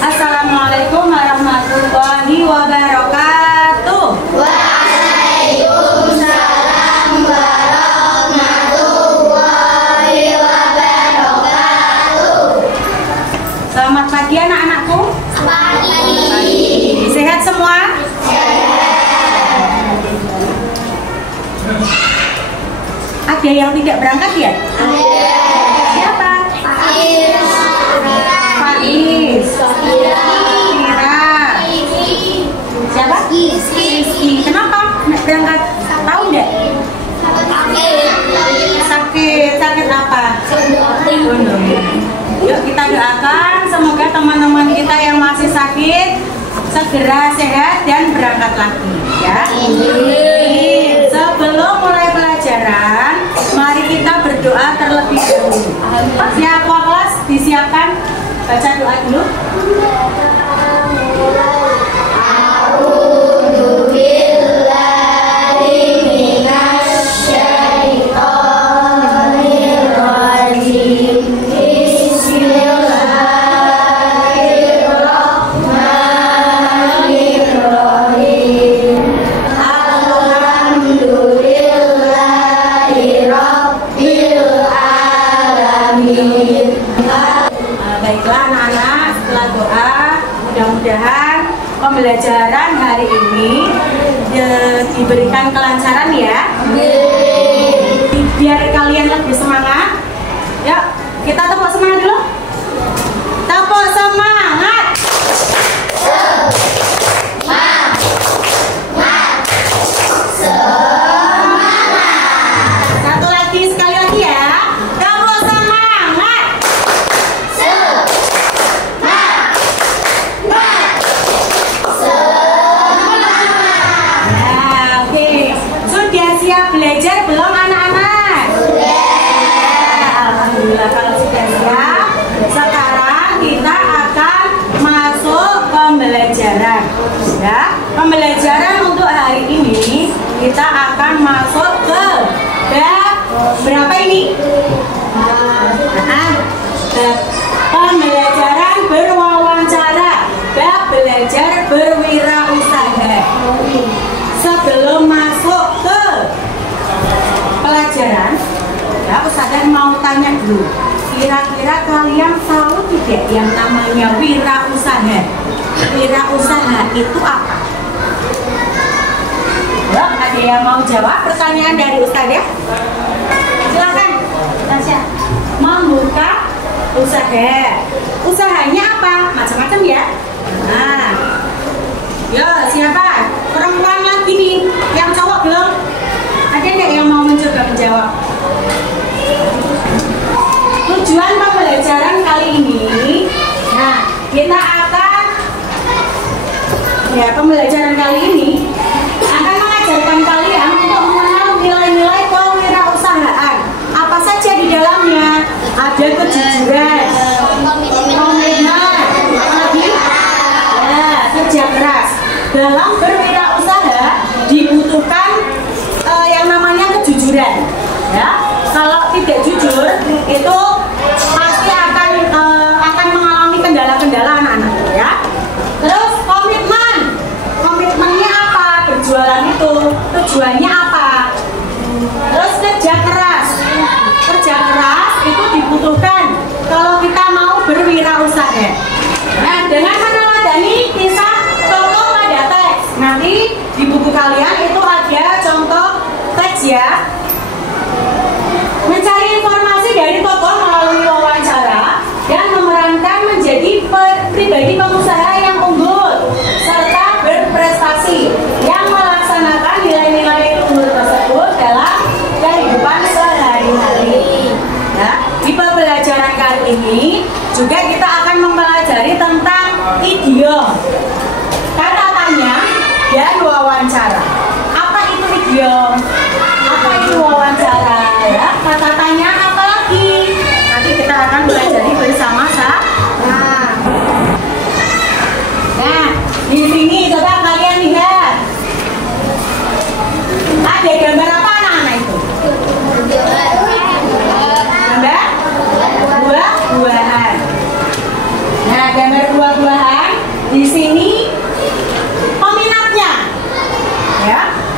Assalamualaikum warahmatullahi wabarakatuh. Waalaikumsalam warahmatullahi wabarakatuh. Selamat pagi anak-anakku. Pagi. Sehat semua? Ada yang tidak berangkat ya? Siapa? Faiz, Mira, siapa? Rizky. Kenapa nggak berangkat? Tahu nggak? Sakit apa? Gondong. Yuk kita doakan semoga teman-teman kita yang masih sakit segera sehat dan berangkat lagi ya. Sebelum mulai pelajaran, mari kita berdoa terlebih dahulu. Siapa kelas disiapkan? Baca doa dulu. Baiklah anak-anak, setelah doa mudah-mudahan pembelajaran hari ini diberikan kelancaran ya. Biar kalian lebih semangat. Yuk kita tepuk semangat dulu. Tepuk semangat. Satu lagi, sekali lagi ya. Tepuk semangat. Nah, oke. Sudah siap belajar belum anak-anak? Alhamdulillah kalau sudah siap. Sekarang kita akan masuk pembelajaran. Ya, pembelajaran untuk hari ini kita akan masuk ke bab berapa ini? Bab pembelajaran berwawancara, bab belajar berwirausaha. Sebelum masuk ke pelajaran, ya Ustazah mau tanya dulu. Kira-kira kalian tahu tidak yang namanya wirausaha? Wirausaha itu apa? Yuk, ada yang mau jawab pertanyaan dari Ustazah? Silakan, Tasya. Membuka usaha. Usahanya apa? Macam-macam ya. Nah, yo siapa? Perempuan lagi nih, yang cowok belum? Ada nggak yang mau mencoba menjawab? Tujuan pembelajaran kali ini, nah kita akan pembelajaran kali ini akan mengajarkan kalian untuk mengenal nilai-nilai kewirausahaan. Apa saja di dalamnya? Ada kejujuran, komitmen, kerja keras. Dalam berwirausaha dibutuhkan yang namanya kejujuran. Ya, kalau tidak jujur itu pasti akan mengalami kendala-kendala anak-anak ya. Terus komitmennya apa? Berjualan itu tujuannya apa? Terus kerja keras itu dibutuhkan kalau kita mau berwirausaha. Nah, dengan meneladani kisah tokoh pada teks, nanti di buku kalian itu ada contoh teks ya. Mencari informasi dari tokoh melalui wawancara dan memerankan menjadi pribadi pengusaha yang unggul serta berprestasi yang melaksanakan nilai-nilai luhur tersebut dalam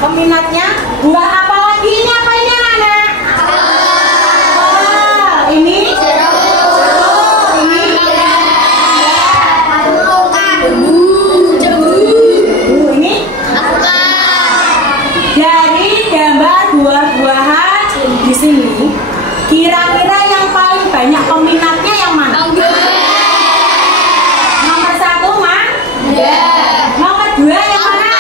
peminatnya. Buah apa lagi ini? Apa ini anak? Ini ini dari gambar buah-buahan di sini, kira-kira yang paling banyak peminatnya yang mana? Nomor 1 mangga. Nomor 2 yang mana?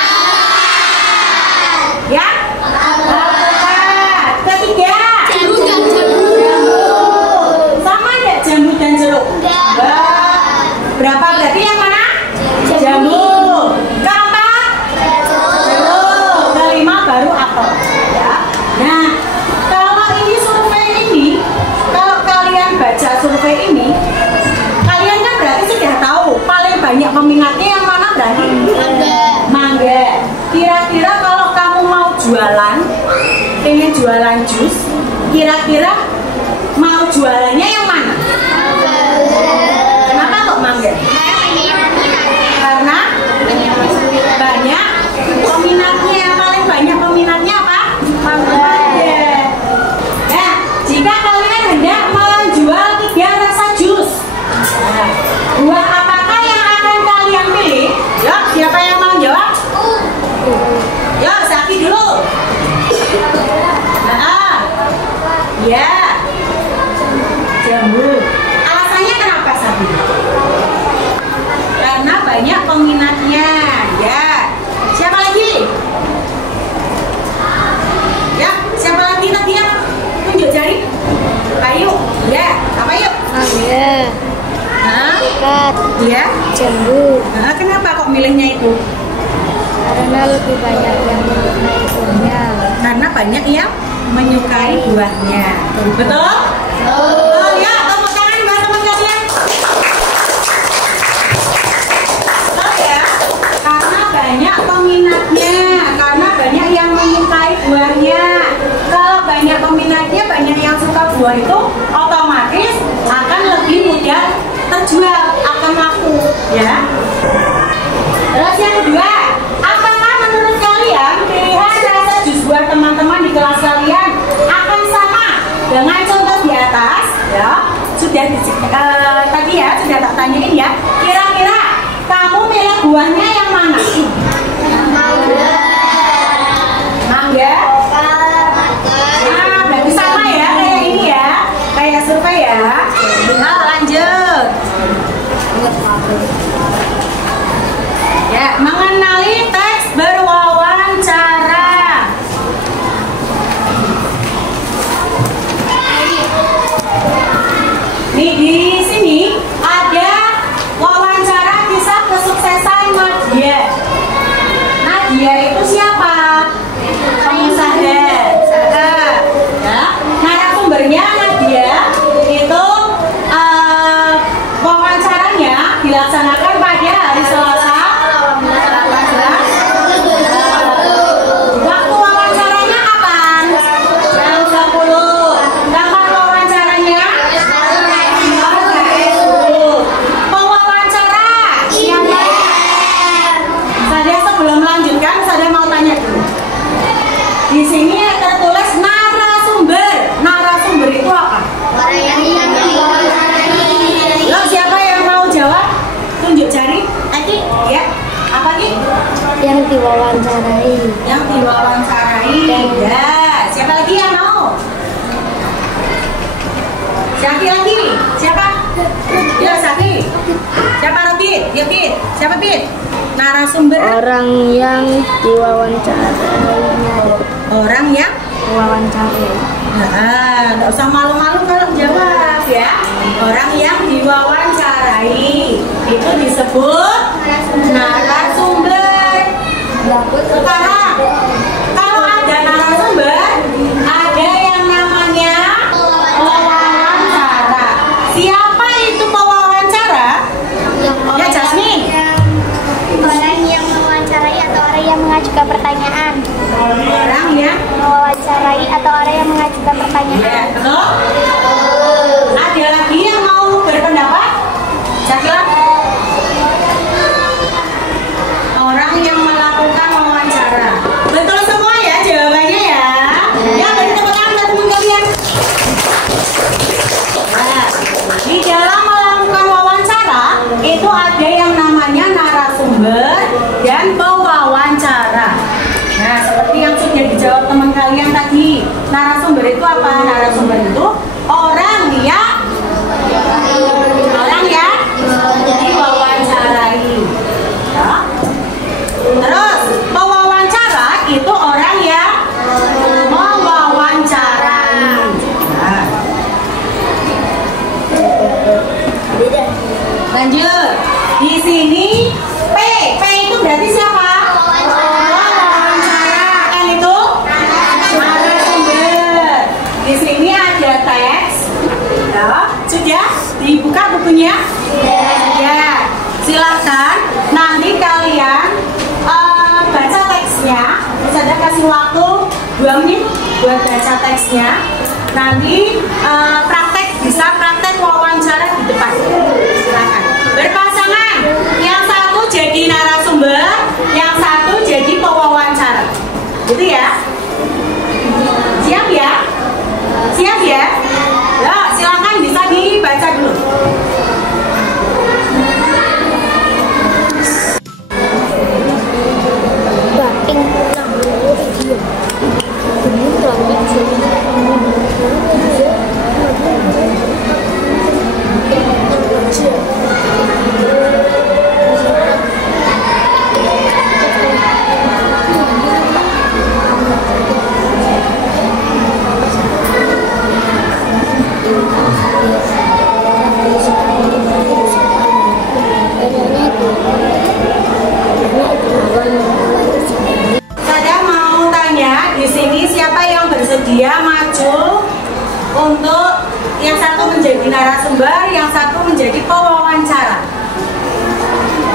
Ya? Alpukat. Ketiga? Sama enggak jambu dan jeruk? Berapa berarti yang mana? Jambu. Keempat? Jeruk. Kelima baru apel. Ya. Nah, kalau ini survei ini, kalau kalian baca survei ini, kalian kan berarti sudah tahu paling banyak peminatnya yang mana berarti? Mangga. Kira-kira kalau kamu mau jualan, pengen jualan jus, kira-kira mau jualannya yang mana? Kenapa kok mangga? Karena banyak peminatnya. Yang paling banyak peminatnya apa? Mangga. Nah, jika kalian hendak menjual 3 rasa jus, nah, buah apakah yang akan kalian pilih? Yuk, siapa yang mau jawab? Yuk, Saki dulu. Nah, ya, jambu. Alasannya kenapa Saki? Karena banyak peminatnya. Ya, siapa lagi? Ya, siapa lagi tadi yang tunjuk jari? Ayo, ya, apa yuk? Mangga, Hah? alpukat, Ya. jambu. Nah, kenapa kok milihnya itu? Karena lebih banyak yang menyukai buahnya. Karena banyak yang menyukai buahnya. Betul? Oh ya, tepuk tangan buat teman kalian. Betul ya? Karena banyak peminatnya, karena banyak yang menyukai buahnya. Kalau banyak peminatnya, banyak yang suka buah itu, otomatis akan lebih mudah terjual, akan laku, ya. Terus yang kedua, apakah menurut kalian pilihan rasa jus buat teman-teman di kelas kalian akan sama dengan contoh di atas? Ya, sudah tadi ya sudah tak tanyain ya. Kira-kira kamu milih buahnya yang mana? Mangga. Nah, berarti sama ya kayak ini ya, kayak survei ya. Nah, lanjut. Ya, mengenali teks berwawancara. Nih di sini ada wawancara kisah kesuksesan Nadia. Nadia itu siapa? Pengusaha. Ya, narasumbernya Nadia itu wawancaranya dilaksanakan pada hari Selasa. Waktu wawancaranya kapan? Jam 10. Tempat wawancaranya? Pewawancara siapa? Saya sebelum melanjutkan, saya mau tanya dulu. Di sini tertulis narasumber. Narasumber itu apa? Loh, siapa yang mau jawab? Tunjuk jari. Aki, ya. Apa Ki? Yang diwawancarai. Yang diwawancarai. Ya. Siapa lagi yang mau? Saki lagi. Siapa? Ya, Saki. Siapa Robit? Ya, Bit. Siapa Bit? Narasumber. Orang yang diwawancarainya. Orang yang Wawancarai. nah, nggak usah malu-malu kalau jawab ya. Orang yang diwawancarai itu disebut narasumber. Sekarang kalau ada narasumber, ada yang namanya pewawancara. Siapa itu pewawancara? Ya, Jasmine. Orang yang mewawancarai atau orang yang mengajukan pertanyaan. Orang yang Mewawancarai atau orang yang mengajukan pertanyaan. ya, betul. Ada lagi yang mau berpendapat? Silakan. Orang yang melakukan wawancara. Betul semua sudah dijawab teman kalian tadi. Narasumber itu apa? Narasumber itu orang yang diwawancarai. Ya. Terus pewawancara itu orang yang mewawancarai. Nah. Lanjut. Di sini P itu berarti siapa? Wawancara. N itu narasumber. Di sini ada teks. Ya, sudah dibuka bukunya? Ya. Silakan nanti kalian baca teksnya. Saya kasih waktu 2 menit buat baca teksnya. Nanti bisa praktek wawancara di depan. Silakan. Berpasangan. Yang satu jadi narasumber, yang satu jadi pewawancara. Gitu ya. Siap ya? Siap ya? Ya, silakan bisa dibaca dulu. Dia maju untuk yang satu menjadi narasumber, yang satu menjadi pewawancara.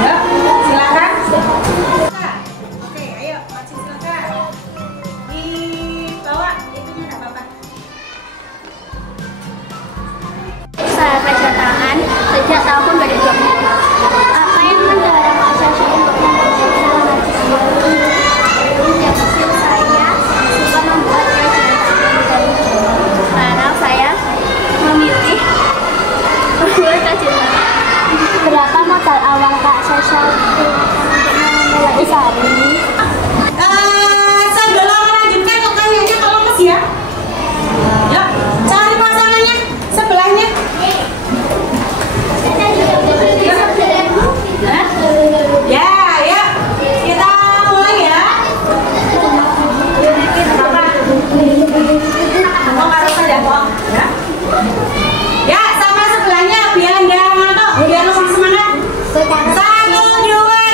Ya, silakan. Oke, ayo maju silakan. Dibawa itunya enggak apa-apa. Saya baca tangan sejak tahun 2020. Apa yang mendorong asosiasi untuk berapa modal awal Kak Sasha untuk memulai usaha ini? Sambil lanjutkan pertanyaannya kalau Mas ya. Ya, cari pasangannya sebelahnya. Ya, ya. Kita mulai ya. Ngomong harus ada bohong, ya. Ya, sama sebelahnya biar Anda ngantuk, biar lebih semangat. 1, 2,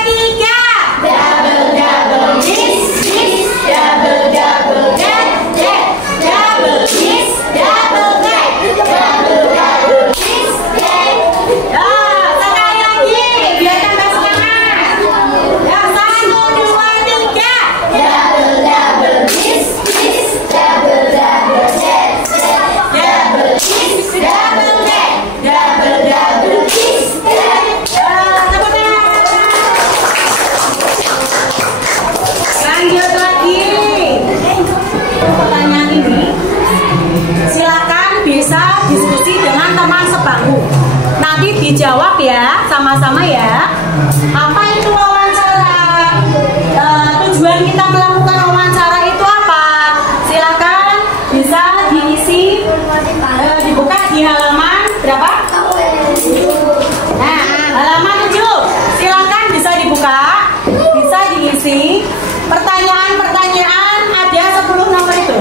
3. Double double kiss, kiss, double double get, get, double kiss, double get, double double kiss, get. Ya, sekali lagi biar tambah semangat. Ya, 1, 2, 3. Double double kiss, kiss, double double get, get, double kiss, double get, double double kiss, get. Lanjut lagi. Pertanyaan ini silakan bisa diskusi dengan teman sebangku. Nanti dijawab ya, sama-sama ya. Apa itu wawancara? Tujuan kita melakukan wawancara itu apa? Silakan bisa diisi, dibuka di halaman berapa? Nah, halaman 7. Silakan bisa dibuka, bisa diisi. Pertanyaan-pertanyaan ada 10 nomor itu.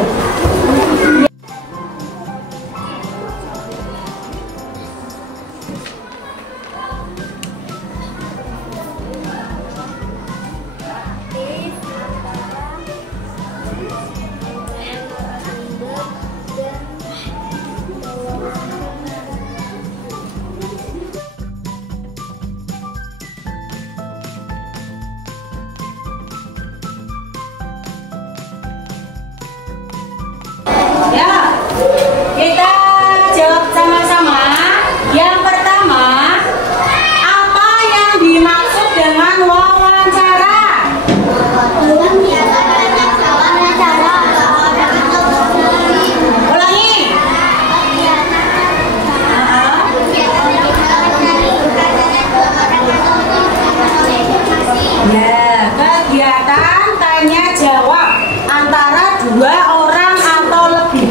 2 orang atau lebih.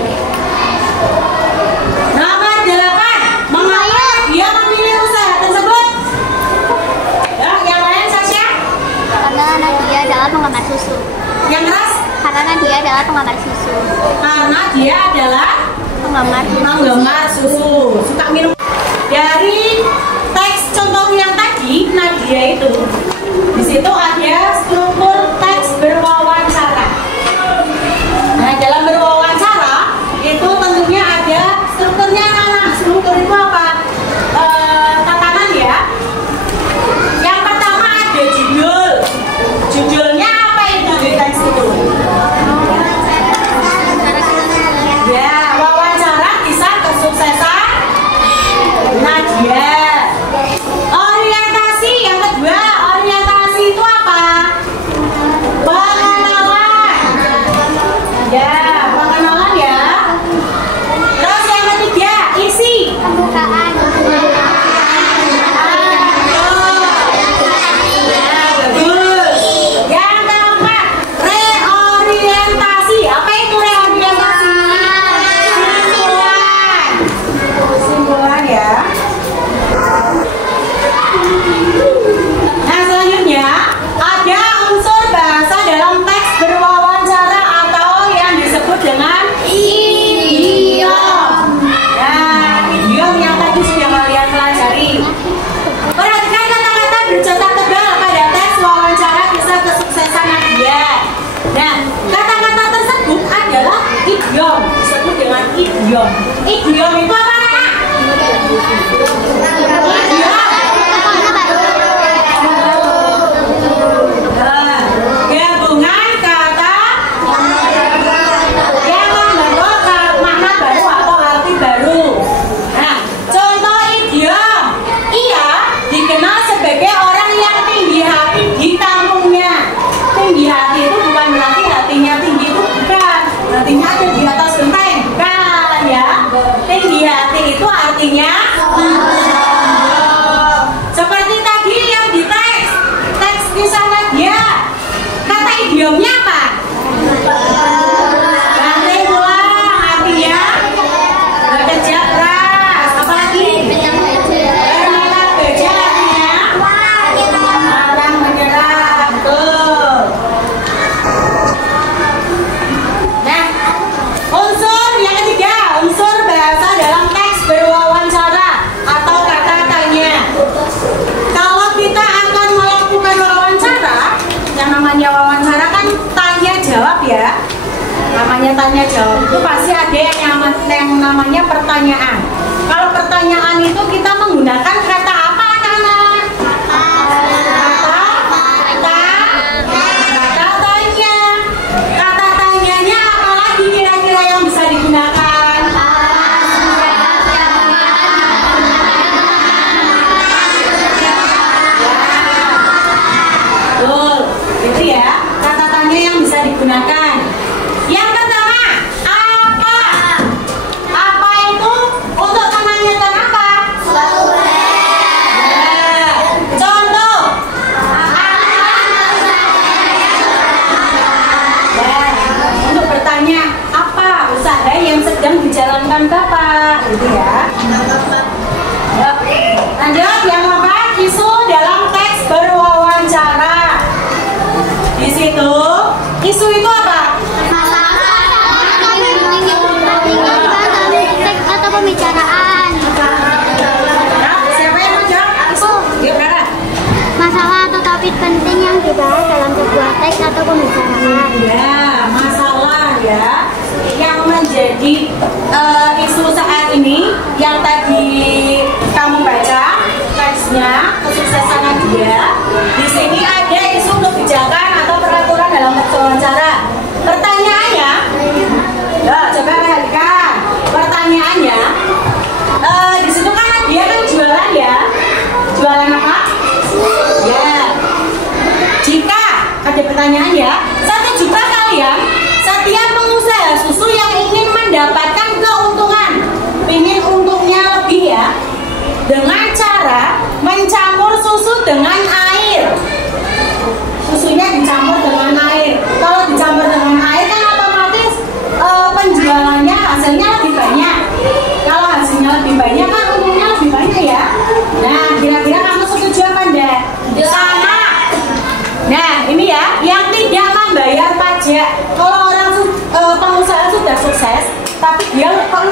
Nomor 8, mengapa dia memilih usaha tersebut? Ya, yang lain Sasha? Karena Nadia adalah penggemar susu. Yang keras? Karena Nadia adalah penggemar susu. Karena dia adalah penggemar susu, suka minum. Dari teks contoh yang tadi, Nadia itu di situ ada struktur teks berwawancara. Nah, dalam berwawancara itu tentunya ada strukturnya anak. Struktur itu apa? Tatanan ya. Yang pertama ada judul. Judulnya apa itu di teks itu? Ya, wawancara kisah kesuksesan Nadia. Orientasi yang kedua, orientasi itu apa? Pengenalan. Ya, pengenalan ya. Terus yang ketiga, isi. Pembukaan. Bagus. Yang keempat, reorientasi. Apa itu reorientasi? Kesimpulan ya. Nah, selanjutnya ada unsur bahasa dalam teks berwawancara atau yang disebut dengan idiom. Nah, idiom yang tadi sudah kalian pelajari. Perhatikan kata-kata bercetak tebal pada teks wawancara kisah kesuksesan Nadia. Nah, kata-kata tersebut adalah idiom, disebut dengan idiom. Idiom itu apa, Nak? Idiom. Gabungan kata yang membentuk makna baru atau arti baru. Nah, contoh idiom. Ia dikenal sebagai orang yang tinggi hati di kampungnya. Tinggi hati itu bukan berarti hatinya tinggi, itu bukan. Hatinya ada di atas genteng, bukan ya. Tinggi hati itu artinya seperti tadi yang di teks kisah Nadia. Kata idiomnya apa? Banting tulang, artinya bekerja keras. Apa lagi? Bermata beja, artinya pantang menyerah. Betul. Nah, unsur yang ketiga, unsur bahasa dalam teks berwawancara atau kata tanya. Kalau kita akan melakukan wawancara, yang namanya wawancara kan tanya jawab ya. Namanya tanya jawab itu pasti ada yang namanya pertanyaan. Kalau pertanyaan itu kita menggunakan kata apa, anak-anak? Kata tanya. Kata tanyanya apa lagi kira-kira yang bisa digunakan? Betul, itu ya kata tanya yang bisa digunakan. Yang pertama, apa? Apa itu untuk menanyakan apa? Ya. Contoh. Ya. Untuk bertanya apa usaha yang sedang dijalankan Bapak, gitu ya. Lanjut, yang keempat, isu dalam teks berwawancara. Di situ, isu itu apa? Atau pembicaraan. Nah, siapa yang mau jawab? Isu. Yuk, Rara. Masalah atau topik penting yang dibahas dalam sebuah teks atau pembicaraan. Ya, masalah ya yang menjadi isu saat ini yang tadi kamu baca teksnya kesuksesan Nadia. Di sini ada isu kebijakan atau peraturan dalam teks wawancara. Pertanyaannya, ya, coba perhatikan. Pertanyaannya, di situ kan Nadia kan jualan ya. Jualan apa? Ya. Jika ada pertanyaan ya, 1 juta kalian setiap pengusaha susu yang ingin mendapatkan keuntungan, ingin untungnya lebih ya, dengan cara mencampur susu dengan air. Susunya dicampur dengan air. Kalau dicampur dengan air kan otomatis kalau orang pengusaha sudah sukses, tapi dia lupa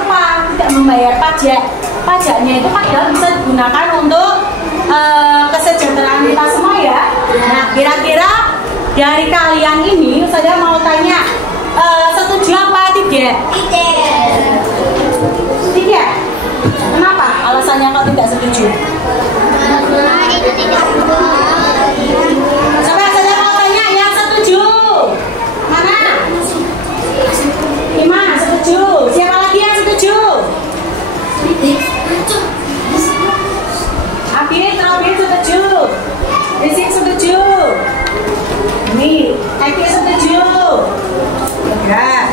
tidak membayar pajak. Pajaknya itu padahal bisa digunakan untuk kesejahteraan kita semua ya. Nah, kira-kira dari kalian ini saya mau tanya, setuju apa tidak? Tidak. Kenapa? Alasannya kau tidak setuju? Karena itu tidak Coba saya mau tanya yang setuju. Mana? Ima setuju. Siapa lagi yang setuju? Abid, Robin setuju. Rizky setuju. Ini, Eki setuju. Ya.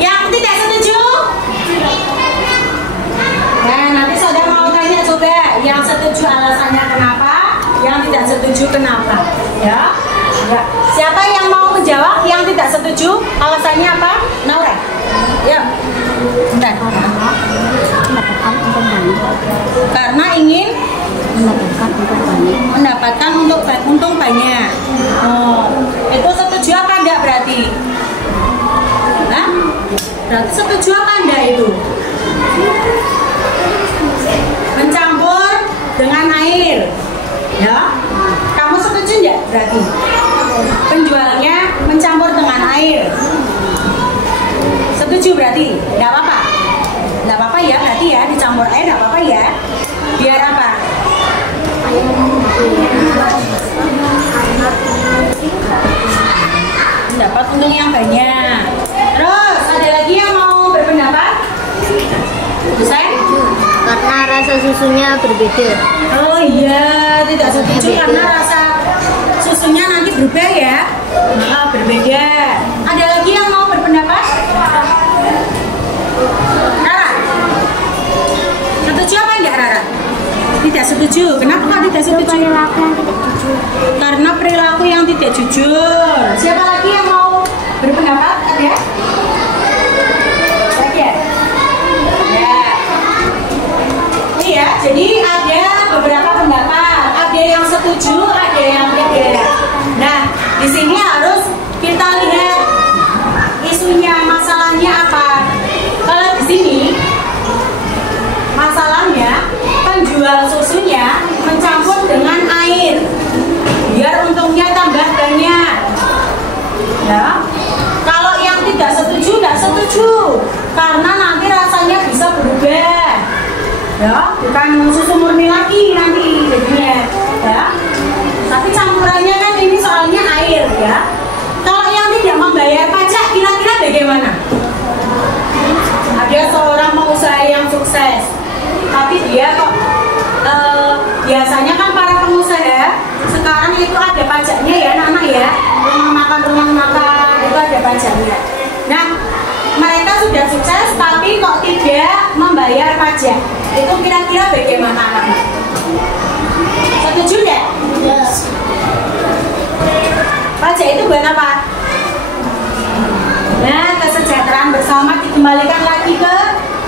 Yang tidak setuju? Nah, nanti saudara mau tanya coba. Yang setuju alasannya kenapa? Yang tidak setuju kenapa? Ya. Ya. Siapa yang mau menjawab? Yang tidak setuju alasannya apa? Naura. Ya. Bentar. Karena ingin mendapatkan untung banyak. Oh, itu setuju apa enggak berarti? Hah? Berarti setuju apa enggak itu? Mencampur dengan air. Ya? Kamu setuju enggak berarti? Penjualnya mencampur dengan air. Setuju berarti? Enggak apa-apa? Enggak apa-apa ya berarti ya, dicampur air enggak apa-apa ya? Biar apa? Dapat untung yang banyak. Terus ada lagi yang mau berpendapat? Selesai? karena rasa susunya berbeda. Oh iya, tidak setuju karena rasa susunya nanti berubah ya. Berbeda. Ada lagi yang mau berpendapat? Rara? Setuju apa enggak Rara? Tidak setuju. Kenapa kok tidak setuju? Karena perilaku yang tidak jujur. Siapa lagi yang mau berpendapat? Ada? Lagi ya? Ya. Iya, jadi ada beberapa pendapat. Ada yang setuju, ada yang tidak. Nah, di sini harus kita lihat isunya, masalahnya apa. Kalau di sini masalahnya penjual susunya mencampur dengan air biar untungnya tambah banyak. Ya. Kalau yang tidak setuju, tidak setuju karena nanti rasanya bisa berubah. Ya, bukan susu murni lagi nanti jadinya. Ya. Tapi campurannya kan ini soalnya air ya. Kalau yang tidak membayar pajak kira-kira bagaimana? Ada seorang pengusaha yang sukses, tapi dia kok biasanya kan para pengusaha sekarang itu ada pajaknya ya anak-anak ya, rumah makan itu ada pajaknya. Nah, mereka sudah sukses tapi kok tidak membayar pajak, itu kira-kira bagaimana anak-anak? Setuju nggak? Yes. Pajak itu buat apa? Nah, kesejahteraan bersama dikembalikan lagi ke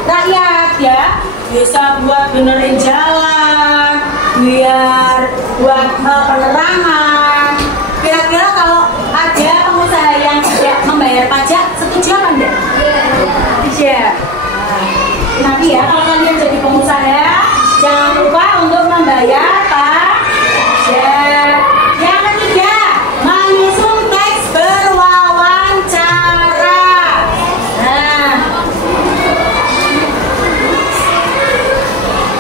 rakyat ya. Bisa buat benerin jalan, biar buat penerangan. Kira-kira kalau ada pengusaha yang tidak membayar pajak, setuju apa enggak? Iya. Nanti ya kalau kalian jadi pengusaha, jangan lupa untuk membayar pajak. Yang ketiga, menyusun teks berwawancara. Nah,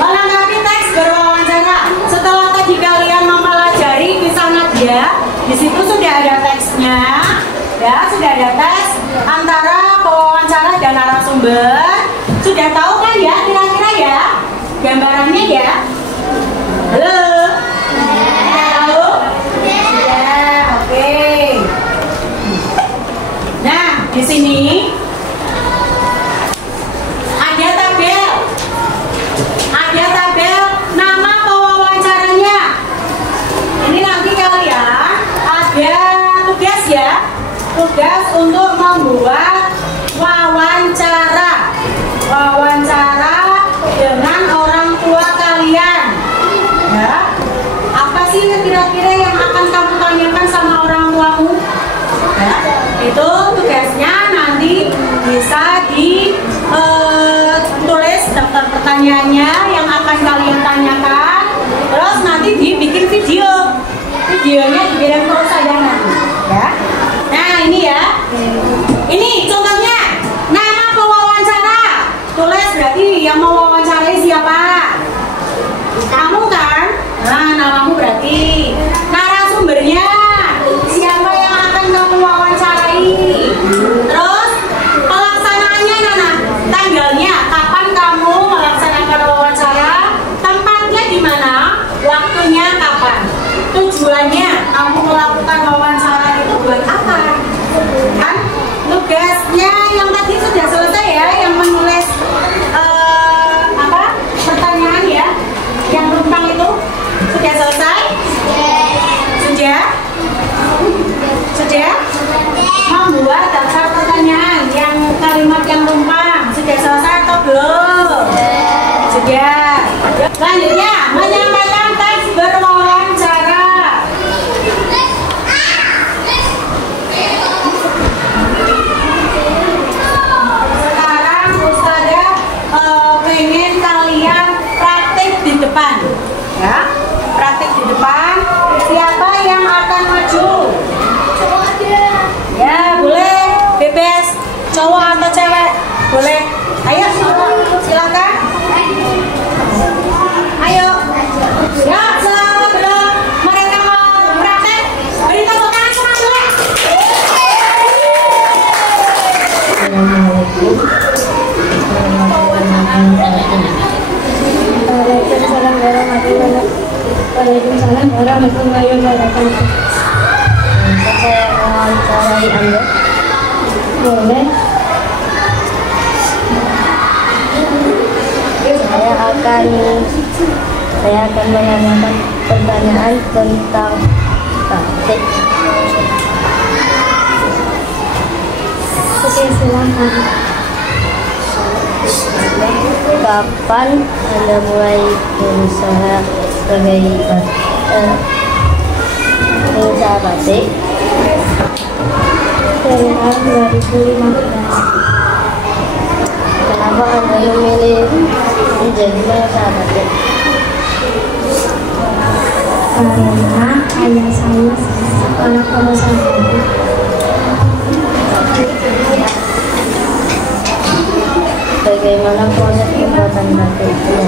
melengkapi teks berwawancara. Setelah tadi kalian mempelajari kisah Nadia, di situ sudah ada teksnya, ya sudah ada teks antara pewawancara dan narasumber. Sudah tahu kan ya kira-kira ya gambarannya ya? Halo? Sudah tahu? Ya, oke. Nah, di sini ada tabel. Ada tabel nama pewawancaranya. Ini nanti kalian ada tugas ya. Tugas untuk membuat wawancara. Wawancara dengan orang tua kalian. Ya. Apa sih kira-kira yang akan kamu tanyakan sama orang tuamu? Ya. Itu tugas pertanyaannya yang akan kalian tanyakan. Terus nanti dibikin video. Videonya dikirim ke saya nanti, ya. Nah, ini ya. Ini contohnya. Nama pewawancara. Tulis berarti yang mau wawancarai siapa? Kamu kan? Nah, namamu berarti. Narasumbernya siapa yang akan kamu wawancarai? Terus pelaksanaannya Nana, tanggalnya kapan kamu melaksanakan wawancara, tempatnya di mana, waktunya kapan, tujuannya kamu melakukan wawancara itu buat apa? Kan tugasnya yang tadi sudah selesai ya, yang menulis pertanyaan ya, yang tentang itu sudah selesai? Sudah? Membuat daftar pertanyaan yang kalimat yang rumpang sudah selesai atau belum? Sudah. Selanjutnya menyampaikan teks berwawancara. Sekarang Ustazah pengen kalian praktik di depan, ya. Praktik di depan. Siapa yang akan maju? Ya, boleh. Bebas. Cowok atau cewek? Boleh. Ayo, silakan. Ayo. Ya, sebelum mereka mau praktek, beri tepuk tangan sama dulu. Waalaikumsalam warahmatullahi wabarakatuh. Saya mewawancarai Anda. Boleh. Saya akan menanyakan pertanyaan tentang praktik. Oke, silakan. Kapan Anda mulai berusaha sebagai pengusaha batik? Dari tahun 2015. Kenapa Anda memilih menjadi pengusaha batik? Karena ayah saya seorang pengusaha batik. Bagaimana proses pembuatan batiknya?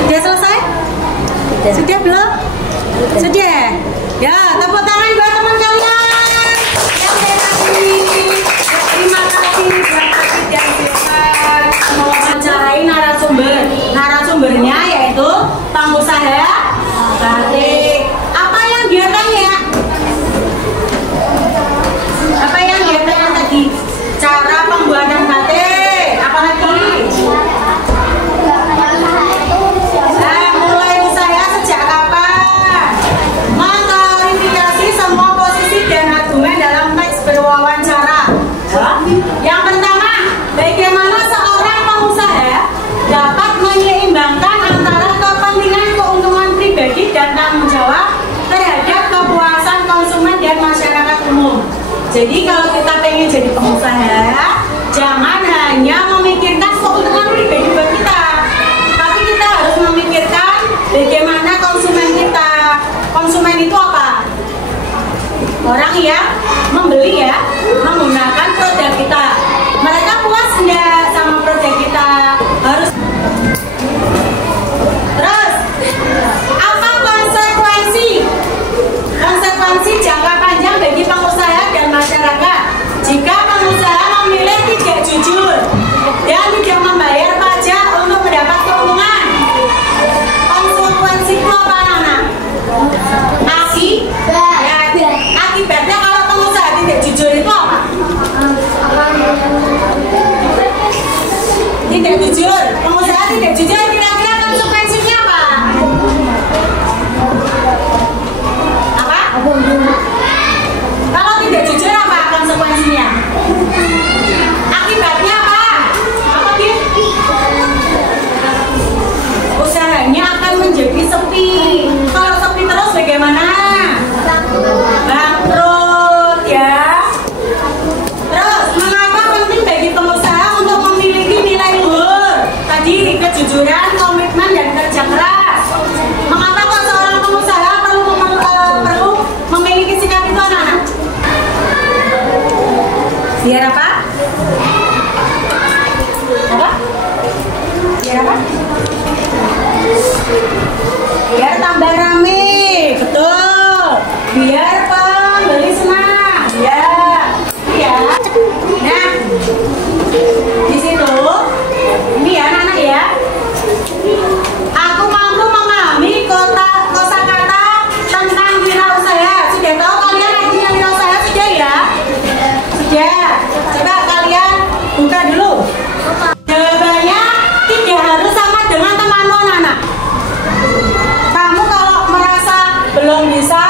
Sudah selesai? Sudah belum? Sudah. Ya, tepuk tangan buat teman kalian yang terima kasih buat dan mewawancarai narasumber. Narasumbernya yaitu pengusaha batik. Apa yang dia tanya? Apa yang dia tanya tadi? Cara pembuatan batik. Apa lagi? Mulai usaha sejak kapan? Mengklarifikasi semua posisi dan argumen dalam teks berwawancara. Yang pertama, bagaimana seorang pengusaha dapat menyeimbangkan antara kepentingan keuntungan pribadi dan tanggung jawab terhadap kepuasan konsumen dan masyarakat umum. Jadi kalau kita pengen jadi pengusaha, jangan hanya memikirkan keuntungan pribadi buat kita, tapi kita harus memikirkan bagaimana konsumen kita. Konsumen itu apa? Orang yang membeli ya, menggunakan produk kita. Mereka puas enggak sama produk kita? Harus. Terus, apa konsekuensi jangka panjang bagi pengusaha dan masyarakat jika pengusaha memilih tidak jujur dan tidak membayar pajak untuk mendapat keuntungan? Konsekuensi itu apa, Nana? Akibatnya kalau pengusaha tidak jujur itu apa? Tidak jujur, pengusaha tidak jujur, kira-kira konsekuensinya apa? Apa? Kalau tidak jujur apa konsekuensinya? Biar apa? Apa? Biar apa? Biar tambah rame, betul. Biar pembeli senang, ya. Iya. Nah, di situ, ini ya anak-anak ya. Aku mampu memahami kosakata tentang wirausaha. Sudah tahu kalian artinya wirausaha sudah ya? Sudah. Coba kalian buka dulu. Jawabannya tidak harus sama dengan temanmu, anak-anak. Kamu kalau merasa belum bisa,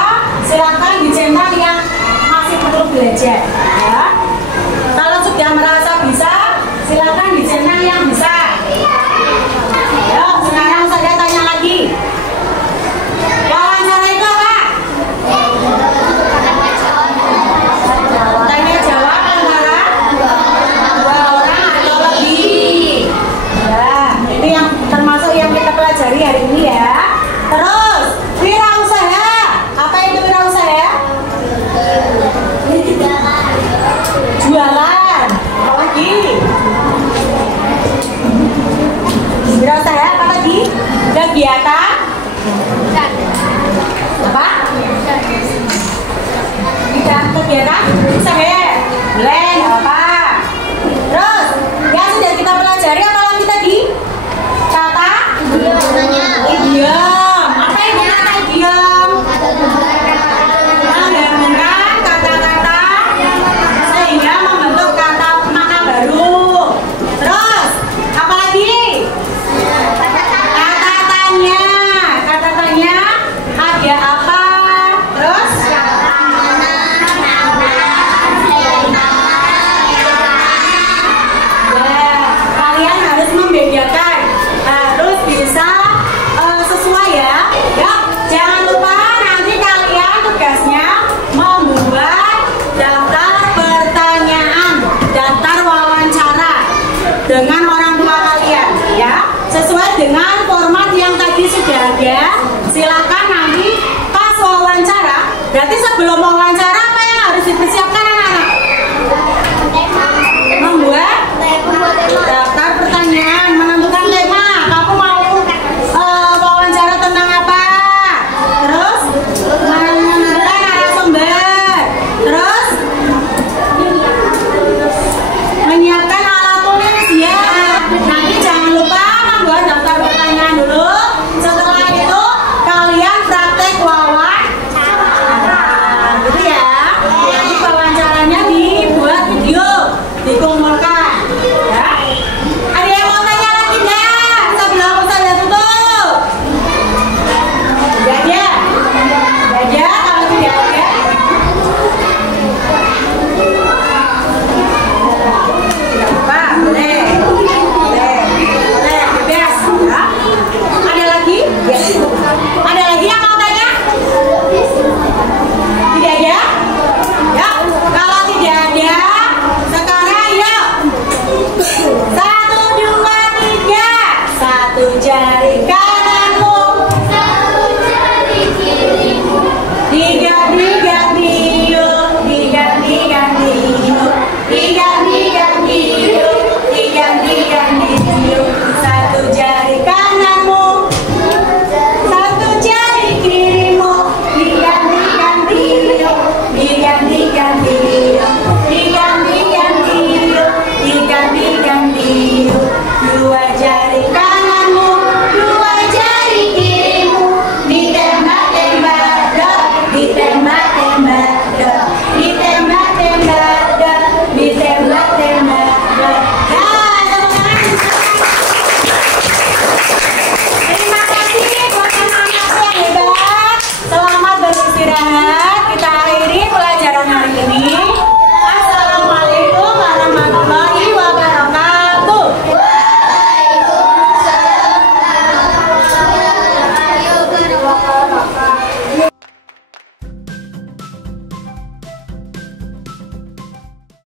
silakan dicentak yang masih perlu belajar. Ya. Kalau sudah merasa bisa, silakan dicentak yang bisa. Ayo, sekarang saya tanya lagi. Wawancara itu apa? Tanya jawab antara dua orang atau lebih. Ya, ini yang termasuk yang kita pelajari hari ini ya. Terus, wirausaha. Apa itu wirausaha? Jualan. Apa lagi? Wirausaha apa lagi? Kegiatan? Apa? Bidang kegiatan? Usaha? Boleh, apa? Terus, yang sudah kita pelajari apa lagi tadi? Kata? Idiom. Apa itu kata idiom? Menggabungkan kata-kata sehingga membentuk kata makna baru. Terus, apa lagi? Kata tanya. Kata tanya ada apa? Terus? Ya, kalian harus membedakan. Harus bisa sesuai ya. Ya, jangan lupa nanti kalian tugasnya membuat daftar pertanyaan, daftar wawancara dengan orang tua kalian ya. Sesuai dengan format yang tadi sudah ada. Silakan nanti pas wawancara. Berarti sebelum wawancara apa yang harus dipersiapkan?